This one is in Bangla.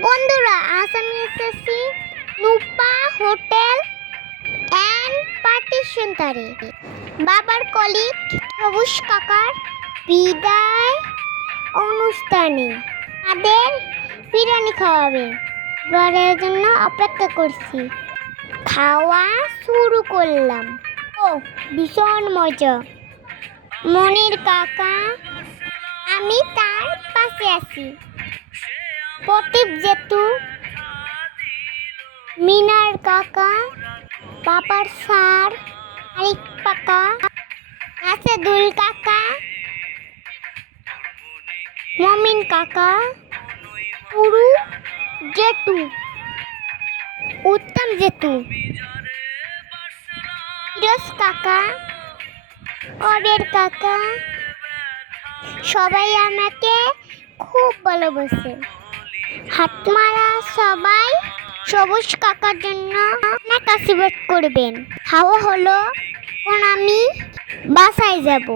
বন্ধুরা, আজ আমি এসেছি নুপা হোটেল অ্যান্ড পার্টি সেন্টারে বাবার কলিগ সবুজ কাকার বিদায় অনুষ্ঠানে তাদের বিরিয়ানি খাওয়াবে। এবারের জন্য অপেক্ষা করছি। খাওয়া শুরু করলাম। ও ভীষণ মজা। মনির কাকা, আমি তার পাশে আছি। প্রদীপ জেঠু, মিনার কাকা, বাবার স্যার, আরিক কাকা, রাশেদুল কাকা, মমিন কাকা, পুরু জেঠু, উত্তম জেঠু, ফিরোজ কাকা, অবের কাকা, সবাই আমাকে খুব ভালোবাসে। হাত মারা সবাই সবুজ কাকার জন্য অনেক আশীর্বাদ করবেন। খাওয়া হলো, এখন আমি বাসায় যাব।